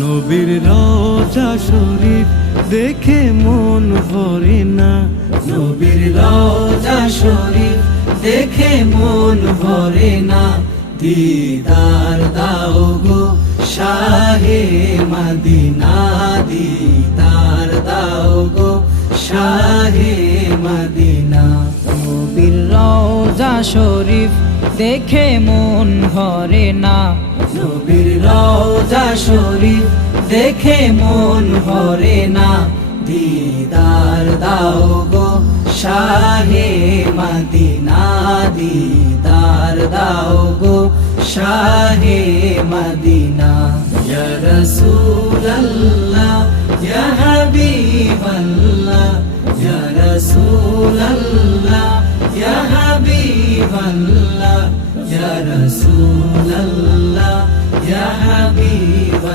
নবীর রওজা শরীফ দেখে মন ভরে না, নবীর রওজা শরীফ দেখে মন ভরে না। দিদার দাও গো শাহে মদিনা, দিদার দাও গো শাহে মদিনা। নবীর রওজা শরীফ দেখে মন ভরে না, নবীর রওজা শরীফ দেখে মন ভরে না। দিদার দাও গো শাহে মদিনা, দিদার দাও গো শাহে মদিনা। ইয়া রাসূলাল্লাহ ইয়া হাবিবাল্লাহ, ইয়া রাসূলাল্লাহ ইয়া হাবিবাল্লাহ, ইয়া রাসূলাল্লাহ ইয়া হাবিবাল্লাহ।